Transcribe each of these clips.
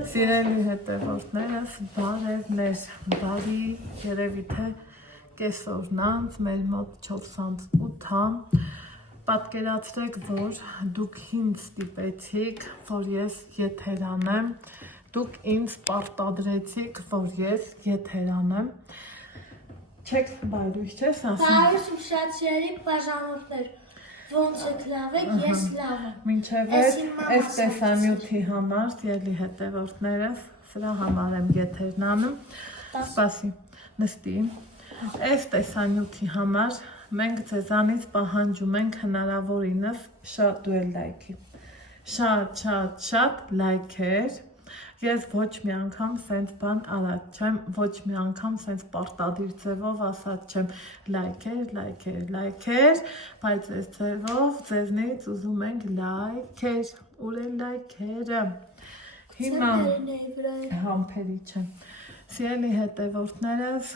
Սիրելի հետևորդներս, բարևներ, բարի երևի թե կեսօրն անց, մեր մոտ 4:08 պատկերացրեք, որ դուք ինձ ստիպեցիք, որ ես եթեր անեմ, դուք ինձ պարտադրեցիք, որ ես եթեր անեմ, չեք բայրույթ չես ասում։ Բարոս ուշացրելի բաժանորդներ, ոնց եք լավ եք, ես լավ եմ։ Մինչև այս տեսանյութի համար, սիրելի հետևորդներս, սրա համար եմ եթերն անում, սպասի, նստի, այս տեսանյութի համար մենք ձեզանից պահանջում ենք հնարավորինս շատ դու էլ լայքի, շատ լայքեր, ես ոչ մի անգամ սենց բան արած չեմ, ոչ մի անգամ սենց պարտադիր ձևով ասած չեմ, լայքեր, բայց այս ձևով ձեզնից ուզում ենք լայքեր, ուր են լայքերը, հիմա համպերի չեմ, սիրելի հետևորդներս,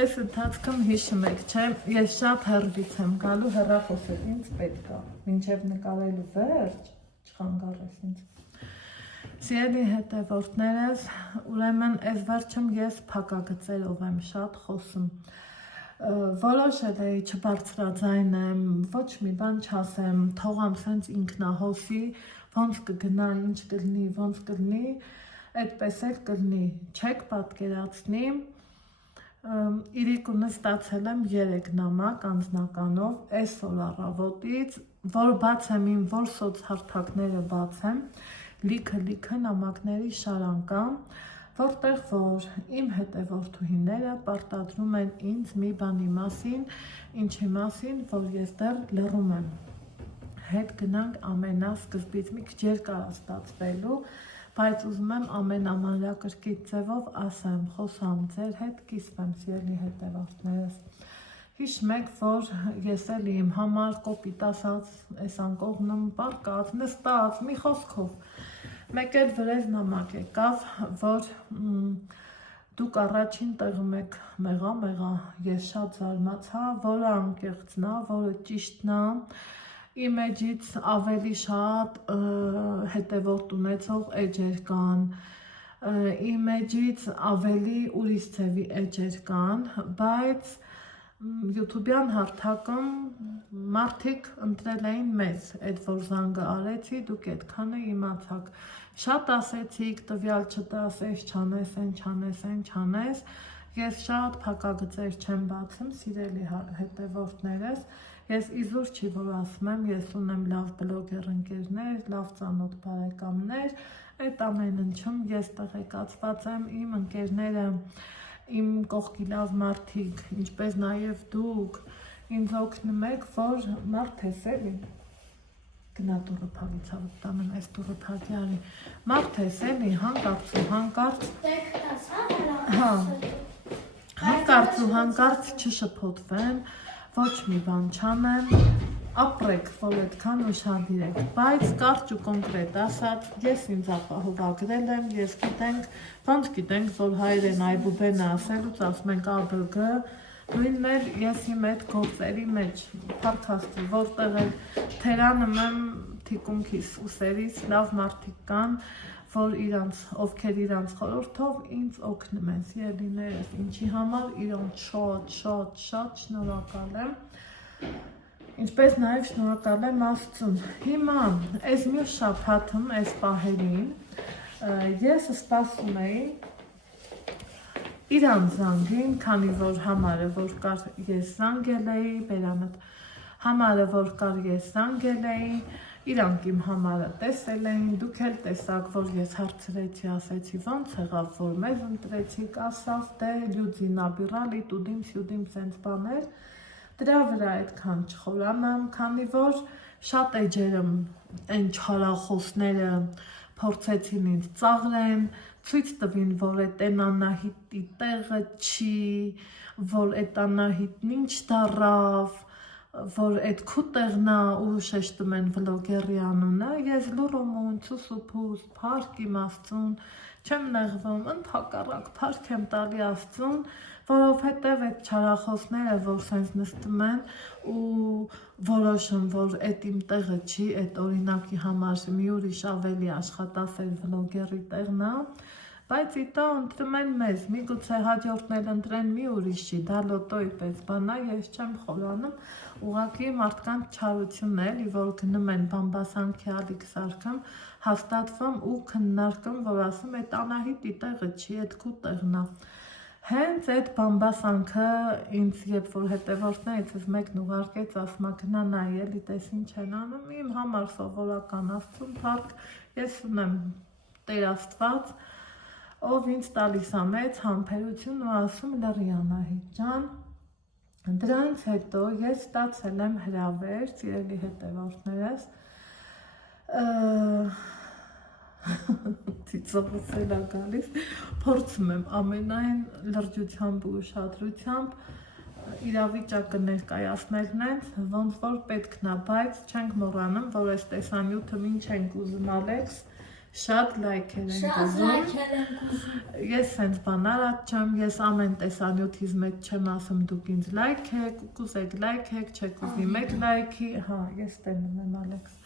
այս ընթացքում հիշում եք, չէ, ես շատ հեռվից եմ գալու, հեռախոսը ինձ պետք է, մինչև նկարելու վերջ, չխանգարես ինձ։ Սիրելի հետևորդներս, ուրեմն այս վերջում ես փակագծերով եմ շատ խոսում, որոշել էի չբարձրաձայնեմ, ոչ մի բան չասեմ, թողամ սենց ինքնահոսի, ոնց կգնա, ինչ կլինի, ոնց կլինի, այդպես էլ կլինի, չեք պատկերացնի, իրիկունը ստացել եմ 3 նամակ անձնականով, այսօր առավոտից, որ բացեմ իմ որ սոցհարթակները բացեմ, լիքը նամակների շարան, որտեղ որ իմ հետևորդուհիները պարտադրում են ինձ մի բանի մասին, ինչի մասին, որ ես դեռ լռում եմ, հետ գնանք ամենասկզբից, մի քիչ երկար է ստացվելու, բայց ուզում եմ ամենամանրակրկիտ ձևով ասեմ, խոսամ ձեր հետ, կիսվեմ սիրելի հետևորդներս, հիշում եք, որ ես էլ իմ համար կոպիտ ասած, այս անկողնում պարկած, նստած, մի խոսքով, մեկ էլ վրեժ նամակ եկավ, որ դուք առաջին տեղում եք մեղա, ես շատ զարմացա, որը անկեղծն է, որը ճիշտն է, իմ էջից ավելի շատ հետևորդ ունեցող էջեր կան, իմ էջից ավելի ուրիշ ձևի էջեր կան, բայց յութուբյան հարթակում մարդիկ ընտրել էին մեզ, այդ որ զանգը արեցի, դուք այդքանը իմացաք, շատ ասեցիք, տվյալ չտասես, չանես, ես շատ փակագծեր չեմ բացում, սիրելի հետևորդներս, ես իզուր չի, որ ասում եմ, ես ունեմ լավ բլոգեր ընկերներ, լավ ծանոթ բարեկամներ, այդ ամեն ինչում ես տեղեկացված եմ, իմ ընկերները, իմ կողքի լավ մարդիկ, ինչպես նաև դուք, ինձ օգնում եք, որ մարդ ես էլի, գնա դուրը փակիցավ տանեմ, այս դուրը փակի արի, մարդ ես էլի, հանկարծ չշփոթվեմ, ոչ մի բան չանեմ, ապրեք, որ այդքան ուշադիր եք, բայց կարճ ու կոնկրետ ասած, ես ինձ ապահովագրել եմ, ես ոնց գիտենք, որ հայերեն այբուբեն ասելուց ասում ենք ԱԲԳ, նույնն էլ ես իմ այդ գործերի մեջ, փառքաստի, որտեղ էլ թերանում եմ թիկունքիս ուսերից, լավ մարդիկ կան, ովքեր իրանց խորհրդով ինձ օգնում են, սիրելիներս, ինչի համար իրանց շատ շնորհակալ եմ, ինչպես նաև շնորհակալ եմ Աստծուն, հիմա, այս մյուս շաբաթում, այս պահերին, ես սպասում էի իրան զանգին, քանի որ համարը, որ կար ես զանգել էի, բերանդ, համարը, որ կար ես զանգել էի, իրանք իմ համարը տեսել էին, դուք էլ տեսակ, որ ես հարցրեցի, ասեցի, ոնց եղավ, որ մեզ ընտրեցիք, ասավ, դե լյուդզի նաբիրալի, տուդիմ սենց բաներ, դրա վրա այդքան չխորանամ, քանի որ շատ էջերում են չարախոսները փորձեցին ինձ ծաղրեն, ցույց տվին, որ այդ Անահիտի տեղը չի, որ այդ Անահիտն ինչ դառավ, որ այդ քուտեղնա ու շեշտում են վլոգերի անունը, ես լուրում ու ցուսուփուս փառք իմաստուն չեմ նեղվում, ընդհակառակ փառք եմ տալի Աստծուն, որովհետև այդ չարախոսները, որ սենց նստում են ու որոշում, որ այդ իմ տեղը չի, այդ օրինակի համար մի ուրիշ ավելի աշխատասեր վլոգերի տեղն է, բայց իտո ընտրում են մեզ, միգուցե հաջորդն էլ ընտրեն մի ուրիշի, դա լոտոյի պես բան է, ես չեմ խորանում, ուղղակի մարդկանց չարությունն էլի, որ գնում են բամբասանքի ալիք սարքում, հաստատվում ու քննարկում, որ ասում այդ Անահիտի տեղը չի, այդ քու տեղն է։ Հենց այդ բամբասանքը ինձ երբ որ հետևորդներից մեկն ուղարկեց, ասում է գնա նայ էլի տես ինչ են անում, իմ համար սովորական Աստծուն փառք, ես ունեմ Տեր Աստված, ով ինձ տալիս է մեծ համբերություն ու ասում լրի Անահիտ ջան, դրանից հետո ես ստացել եմ հրավեր, սիրելի հետևորդներս, ծիծաղս էլ է գալիս, փորձում եմ ամենայն լրջությամբ ու ուշադրությամբ իրավիճակը ներկայացնել նենց, ոնց որ պետքն է, բայց չենք մոռանում, որ այս տեսանյութը ինչ ենք ուզում Ալեքս, շատ լայքեր ենք ուզում, ես սենց բան արած չեմ, ես ամեն տեսանյութից մեջ չեմ ասում դուք ինձ լայքեք, կուզեք լայքեք, չեք ուզի մեկ լայքի, հա, ես տենում եմ Ալեքս,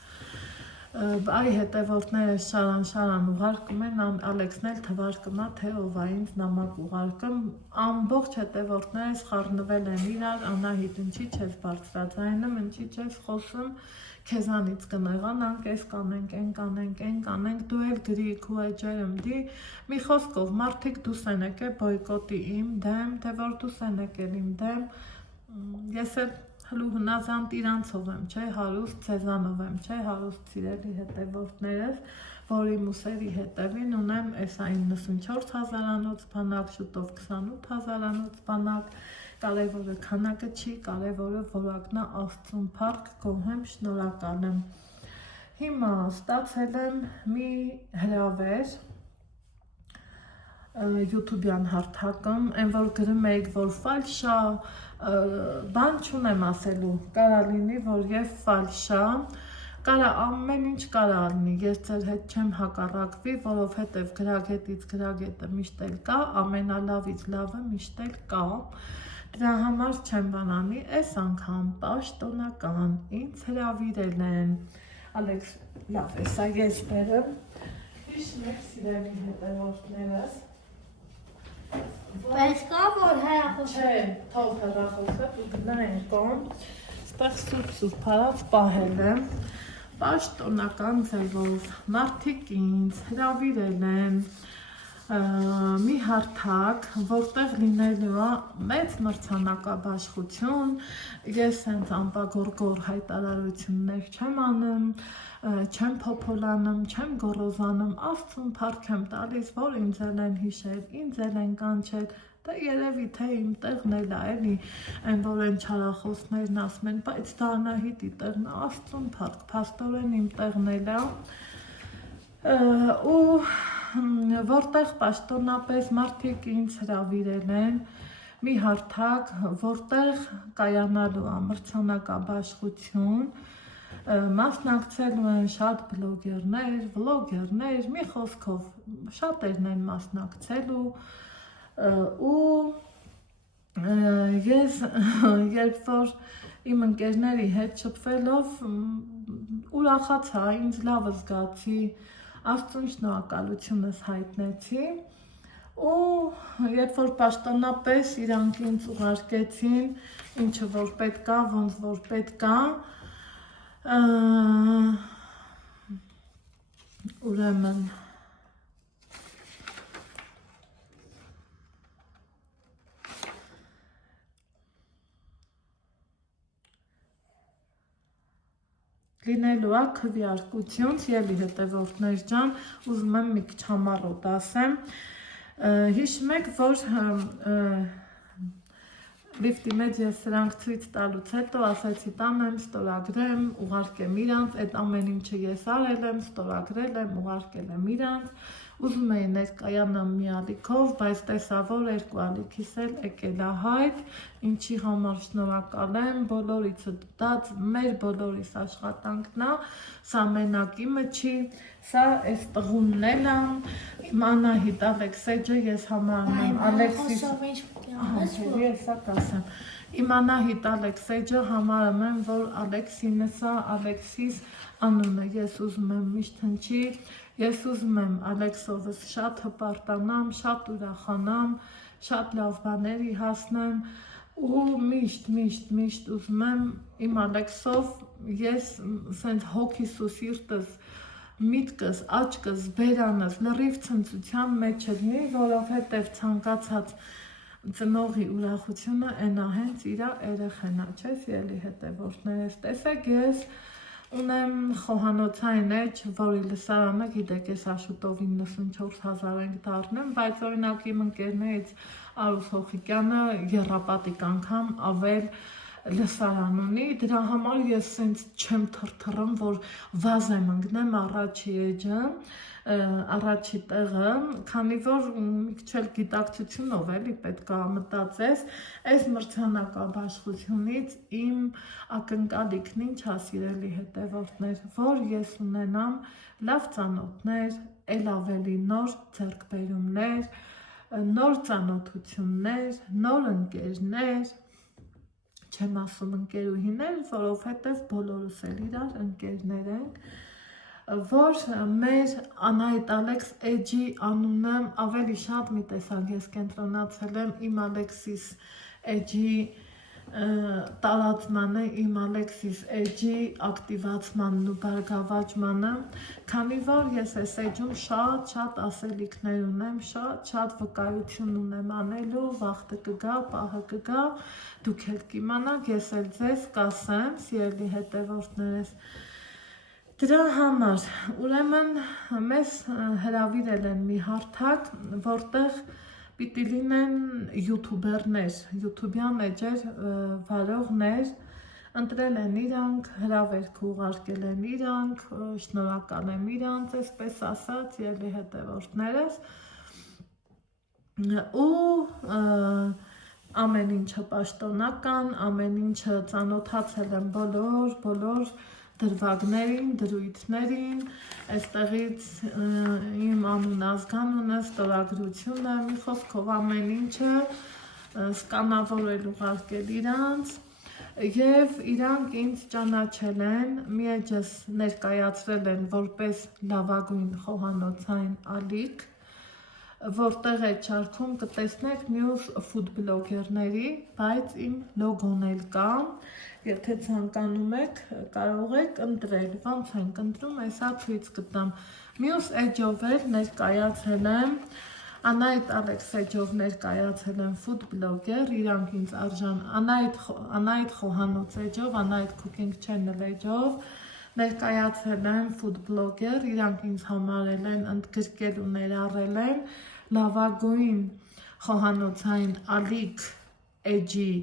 այ հետևորդները շարան ուղարկում են, Ալեքսն էլ թվարկում է, թե ով է ինձ նամակ ուղարկում, ամբողջ հետևորդները սխառնվել են իրար, Անահիտ ինչի չես բարձրաձայնում, ինչի չես խոսում, քեզանից կնեղանանք, էս կանենք, են կանենք, դու էլ գրիկ ու էջերում դի, մի խոսքով մարդիկ դուս են եկել բոյկոտի իմ դեմ, թե որ դուս են եկել իմ դեմ, ես էլ հլու հնազանդ իրանցով եմ, չէ, հարուստ ձեզանով եմ, չէ, հարուստ սիրելի հետևորդներս, որ իմ ուսերի հետևին ունեմ էսա 94,000-անոց բանակ, շուտով 28,000-անոց բանակ, կարևորը քանակը չի, կարևորը որակն է Աստծուն փառք, գոհ եմ, շնորհակալ եմ։ Հիմա ստացել եմ մի հրավեր YouTube-յան հարթակում, այն որ գրում էիք, որ ֆալշա, բան չունեմ ասելու, կարա լինի, որ և ֆալշա, կարա ամեն ինչ կարա լինի, ես ձեր հետ չեմ հակառակվի, որովհետև գրագետից գրագետը միշտ էլ կա, ամենալավից լավը միշտ էլ կա, դրա համար չեմ բանանի, այս անգամ պաշտոնական ինձ հրավիրել են, Ալեքս, լավ, էսա ես բերեմ, հիշնեք սիրելի հետևորդներս, Պետք է որ հեռախոսը։ Չէ, թող հեռախոսը ու գնային կողմ, ստեղ սուրբ հարած պահել եմ, պաշտոնական ձևով մարդիկ ինձ հրավիրել են մի հարթակ, որտեղ լինելու է մեծ մրցանակաբաշխություն, ես հենց անպագորգոր հայտարարություններ չեմ անում, չեմ փոփոլանում, չեմ գոռոզանում, Աստծուն փառք եմ տալիս, որ ինձ են հիշել, ինձ են կանչել, դա երևի թե իմ տեղն էլ է, էլի, այն որ են չարախոսներն ասում են, բայց դա Անահիտի տեղն է, Աստծուն փառք, փաստորեն իմ տեղն էլ է, ու որտեղ պաշտոնապես մարդիկ ինձ հրավիրել են մի հարթակ, որտեղ կայանալու է մրցանակաբաշխություն, մասնակցելու են շատ բլոգերներ, վլոգերներ, մի խոսքով շատերն են մասնակցելու ու ես երբ որ իմ ընկերների հետ շփվելով ուրախացա, ինձ լավ զգացի, Աստծուն շնորհակալությունս հայտնեցի ու երբ որ պաշտոնապես իրանք ինձ ուղարկեցին, ինչը որ պետք է, ոնց որ պետք է, ուրեմն լինելու է քվեարկություն, սիրելի հետևորդներ ջան, ուզում եմ մի քիչ համառոտ ասեմ, հիշում եք, որ լիֆտի մեջ ես սրանք ցույց տալուց հետո ասացի տանեմ, ստորագրեմ, ուղարկեմ իրանց, այդ ամեն ինչը ես արել եմ, ստորագրել եմ, ուղարկել եմ իրանց, ուզում էի ներկայանամ մի ալիքով, բայց տեսա, որ երկու ալիքիս էլ եկել է հայտ, ինչի համար շնորհակալ եմ, բոլորիցը դած մեր բոլորիս աշխատանքն է, սա մենակիմը չի, սա այս տղունն էլ է, իմ Անահիտ Ալեքսեջը ես համարում եմ Ալեքսիս ես սա կասեմ, իմ Անահիտ Ալեքսեջը համարում եմ, որ Ալեքսինս է, Ալեքսիս անունը ես ուզում եմ միշտ հնչի, ես ուզում եմ Ալեքսովս շատ հպարտանամ, շատ ուրախանամ, շատ լավ բաների հասնեմ ու միշտ ուզում եմ իմ Ալեքսով ես սենց հոգիս ու սիրտս, միտքս, աչքս, բերանս լրիվ ցնծության մեջ լինի, որովհետև ցանկացած ծնողի ուրախությունը այնա հենց իրա երեխեն է, չէ՞, սիրելի հետևորդներս, տեսեք ես ունեմ խոհանոցային էջ, որի լսարանը գիտեք ես աշուտով 94,000 ենք դառնեմ, բայց օրինակ իմ ընկերներից Արուս Հոխիկյանը եռապատիկ անգամ ավել լսարան ունի, դրա համար ես սենց չեմ թրթռում, որ վազեմ ընկնեմ առաջի էջը, առաջի տեղը, քանի որ մի քիչ էլ գիտակցությունով էլի պետք է մտածես, այս մրցանակաբաշխությունից իմ ակնկալիքն ինչ է, սիրելի հետևորդներ, որ ես ունենամ լավ ծանոթներ, էլ ավելի նոր ձեռքբերումներ, նոր ծանոթություններ, նոր ընկերներ, չեմ ասում ընկերուհիներ, որովհետև բոլորս էլ իրար ընկերներ ենք, որ մեր Անահիտ Ալեքս էջի անունը ավելի շատ մի տեսակ ես կենտրոնացել եմ իմ Ալեքսիս էջի տարածմանը, իմ Ալեքսիս էջի ակտիվացմանն ու բարգավաճմանը, քանի որ ես այս էջում շատ ասելիքներ ունեմ, շատ վկայություն ունեմ անելու, վաղտը կգա, պահը կգա, դուք էլ կիմանաք, ես էլ ձեզ կասեմ, սիրելի հետևորդներս, դրա համար, ուրեմն մեզ հրավիրել են մի հարթակ, որտեղ պիտի լինեն յութուբերներ, յութուբյան էջեր վարողներ, ընտրել են իրանք, հրավերք ուղարկել են իրանք, շնորհակալ եմ իրանց, այսպես ասած, ելի հետևորդներս, ու ամեն ինչը պաշտոնական, ամեն ինչը ծանոթացել եմ բոլոր դրվագներին, դրույթներին, այստեղից իմ անուն ազգանունը, ստորագրությունը, մի խոսքով ամեն ինչը սկանավորել ուղարկել իրանց և իրանք ինձ ճանաչել են, մի էջս ներկայացրել են որպես լավագույն խոհանոցային ալիք, որտեղ այդ շարքում կտեսնեք մյուս ֆուդբլոգերների, բայց իմ լոգոն էլ կա, եթե ցանկանում եք, կարող եք ընտրել, ոնց ենք ընտրում, այսա ցույց կտամ, մյուս էջով էլ ներկայացել եմ, Անահիտ Ալեքս էջով ներկայացել եմ ֆուդբլոգեր, իրանք ինձ արժան, Անահիտ խոհանոց էջով, Անահիտ Cooking Channel էջով, ներկայացել եմ ֆուդբլոգեր, իրանք ինձ համարել են, ընդգրկել ու ներառել են լավագույն խոհանոցային ալիք էջի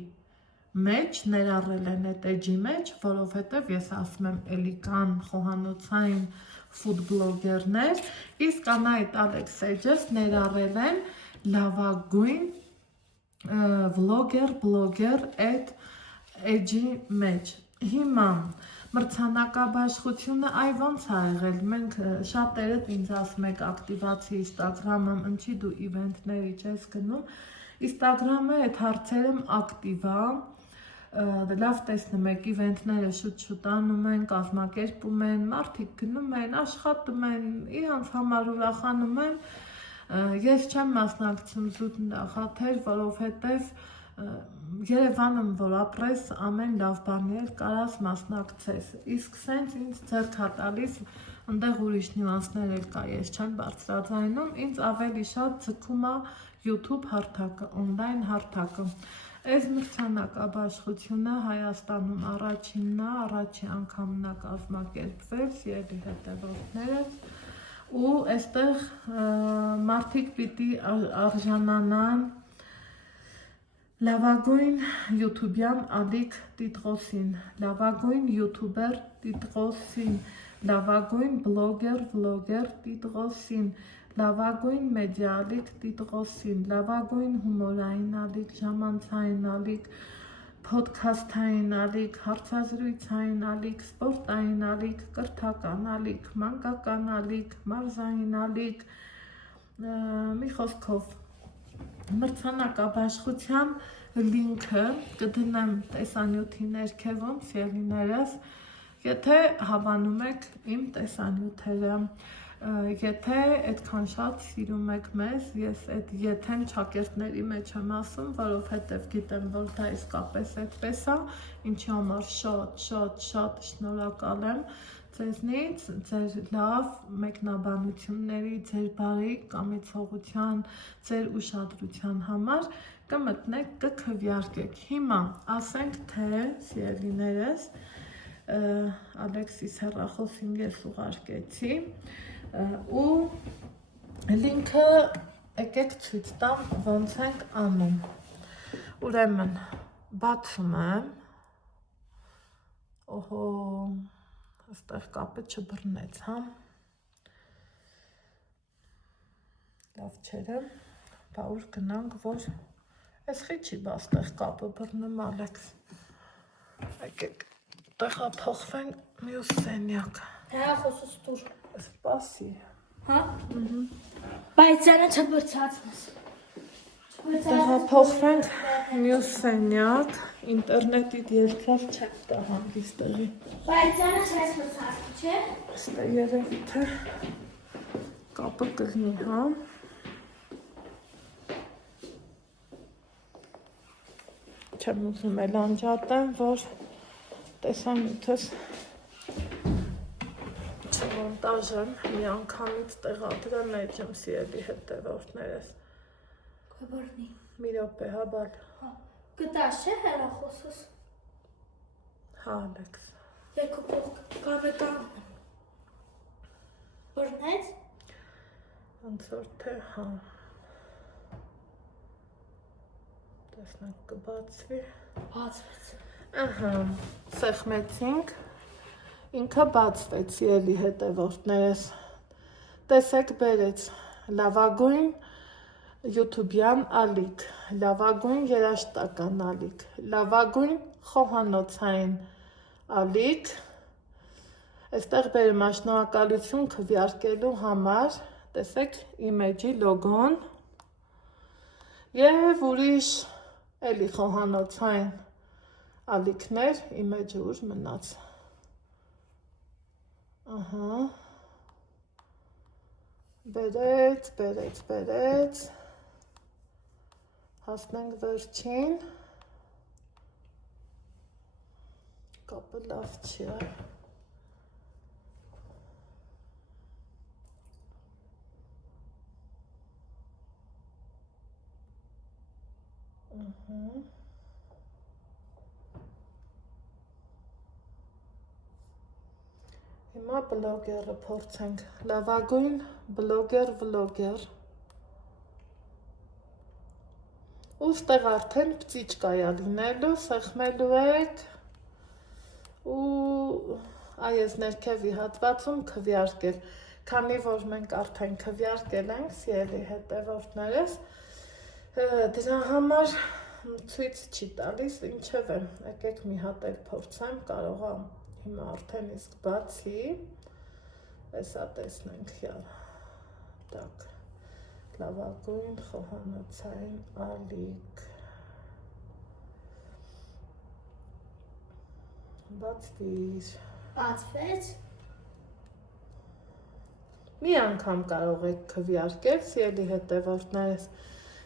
մեջ, ներառել են այդ էջի մեջ, որովհետև ես ասում եմ էլի կան խոհանոցային ֆուդբլոգերներ, իսկ Անահիտ Ալեքս էջս ներառել են լավագույն վլոգեր այդ էջի մեջ, հիմա մրցանակաբաշխությունը այ ոնց է եղել, մենք շատերդ ինձ ասում եք ակտիվացի Instagram-ը, ինչի դու իվենթների չես գնում, Instagram-ը այդ հարցերում ակտիվ է, լավ տեսնում եք, իվենթները շուտ անում են, կազմակերպում են, մարդիկ գնում են, աշխատում են, իրանց համար ուրախանում են, ես չեմ մասնակցում զուտ նախաթեր, որովհետև Երևանում որ ապրես, ամեն լավ բանի էլ կարաս մասնակցես, իսկ սենց ինձ ձեռք է տալիս, ընդեղ ուրիշ նյուանսներ էլ կա, ես չեմ բարձրաձայնում, ինձ ավելի շատ ձգում է YouTube հարթակը, օնլայն հարթակը, այս մրցանակաբաշխությունը Հայաստանում առաջինն է, առաջի անգամն է կազմակերպվել, սիրելի հետևորդներս, ու այստեղ մարդիկ պիտի արժանանան Լավագույն յութուբյան ալիք Տիտրոսին, լավագույն յութուբեր Տիտրոսին, լավագույն բլոգեր Տիտրոսին, լավագույն մեդիա ալիք Տիտրոսին, լավագույն հումորային ալիք, ժամանցային ալիք, փոդքասթային ալիք, հարցազրույցային ալիք, սպորտային ալիք, կրթական ալիք, մանկական ալիք, մարզային ալիք, մի խոսքով մրցանակաբաշխության լինքը կդնեմ տեսանյութի ներքևում, սիրելիներս, եթե հավանում եք իմ տեսանյութերը, եթե այդքան շատ սիրում եք մեզ, ես այդ եթեն ճակերտների մեջ եմ ասում, որովհետև գիտեմ, որ դա իսկապես այդպես է, ինչի համար շատ շնորհակալ եմ ձեզնից, ձեր լավ մեկնաբանությունների, ձեր բարի կամեցողության, ձեր ուշադրության համար կմտնեք, կքվյարկեք։ Հիմա ասենք թե սիրելիներս, Ալեքսիս հեռախոսին ես ուղարկեցի ու լինքը եկեք ցույց տամ ոնց ենք անում։ Ուրեմն բացում եմ, օհո, այստեղ կապը չբռնեց, հա։ Լավ չէ, բա ուր գնանք, որ այս խի չի բա այստեղ կապը բռնում, Ալեքս։ Եկեք տեղափոխվենք մյուս սենյակ։ Հեռախոսս տուր։ Սպասի։ Հա։ Բայց ցանը չբրցացնես։ Տեղափոխվենք մյուս սենյակ, ինտերնետիդ երկար չեք տա հանգիստեղի։ Բայց ցանը չես բրցացնի, չէ՞։ Ստե երևի թե կապը կլինի, հա։ Չեմ ուզում էլ անջատեմ, որ տեսանյութս չմոնտաժեմ, մի անգամից տեղադրեմ էջեմ սիրելի հետևորդներս։ Կբռնի։ Մի րոպե, հա բալ։ Հա։ Գտած չէ հեռախոսս։ Հա, Ալեքս։ Եկու կամեկան։ Բռնեց։ Ոնց որ թե, հա։ Տեսնենք կբացվի։ Բացվեց։ Ահա, սեղմեցինք, ինքը բացվեց, սիրելի հետևորդներս, տեսեք բերեց, լավագույն յութուբյան ալիք, լավագույն երաժշտական ալիք, լավագույն խոհանոցային ալիք, այստեղ բերում շնորհակալություն քվյարկելու համար, տեսեք իմեջի լոգոն և ուրիշ էլի խոհանոցային ալիքներ, իմեջը ուր մնաց, ահա, բերեց, հասնենք վերջին, կապը լավ չի, Հիմա բլոգերը փորձենք, լավագույն բլոգեր, ու ստեղ արդեն պծիչ կայա լինելու, սեղմելու եք ու այս ներքևի հատվածում քվյարկել, քանի որ մենք արդեն քվյարկել ենք, սիրելի հետևորդներս, դրա համար ցույց չի տալիս, ինչև է, եկեք մի հատ էլ փորձեմ, կարող եմ հիմա արդեն իսկ բացի, էսա տեսնենք, տակ, լավագույն խոհանոցային ալիք, բացվիր, Բացվեց։ մի անգամ կարող եք քվյարկել, սիրելի հետևորդներս,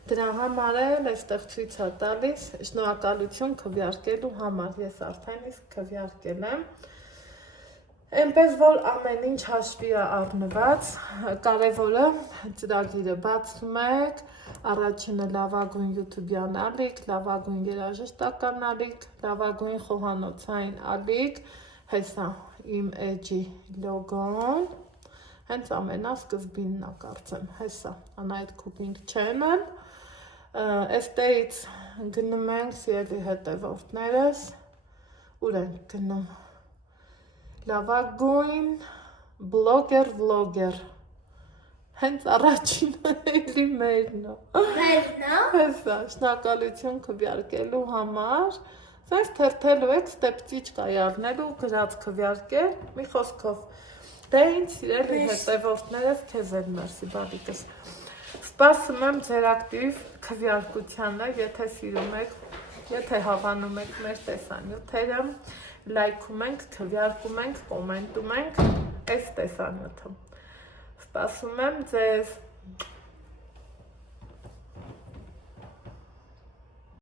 դրա համար էլ այստեղ ցույց է տալիս շնորհակալություն քվյարկելու համար, ես արդեն իսկ քվյարկել եմ, այնպես որ ամեն ինչ հաշվի է առնված, կարևորը ծրագիրը բացում եք, առաջինը լավագույն յութուբյան ալիք, լավագույն երաժշտական ալիք, լավագույն խոհանոցային ալիք, հեսա իմ էջի լոգոն, հենց ամենասկզբինն է կարծեմ, հեսա, Anite Cooking Channel, Այստեղից գնում ենք սիրելի հետևորդներս, ուր ենք գնում, լավագույն բլոգեր, հենց առաջինը էլի մերն է։ Հեսա, շնորհակալություն քվյարկելու համար, սենց թերթելու եք, ստեպծիչ կայի առնելու, գրած քվյարկել, մի խոսքով, դե ինձ սիրելի հետևորդներս, քեզ էլ մերսի բալիկս։ Սպասում եմ ձեր ակտիվ քվյարկությանը, եթե սիրում եք, եթե հավանում եք մեր տեսանյութերը, լայքում ենք, քվյարկում ենք, կոմենտում ենք այս տեսանյութը։ Սպասում եմ ձեզ։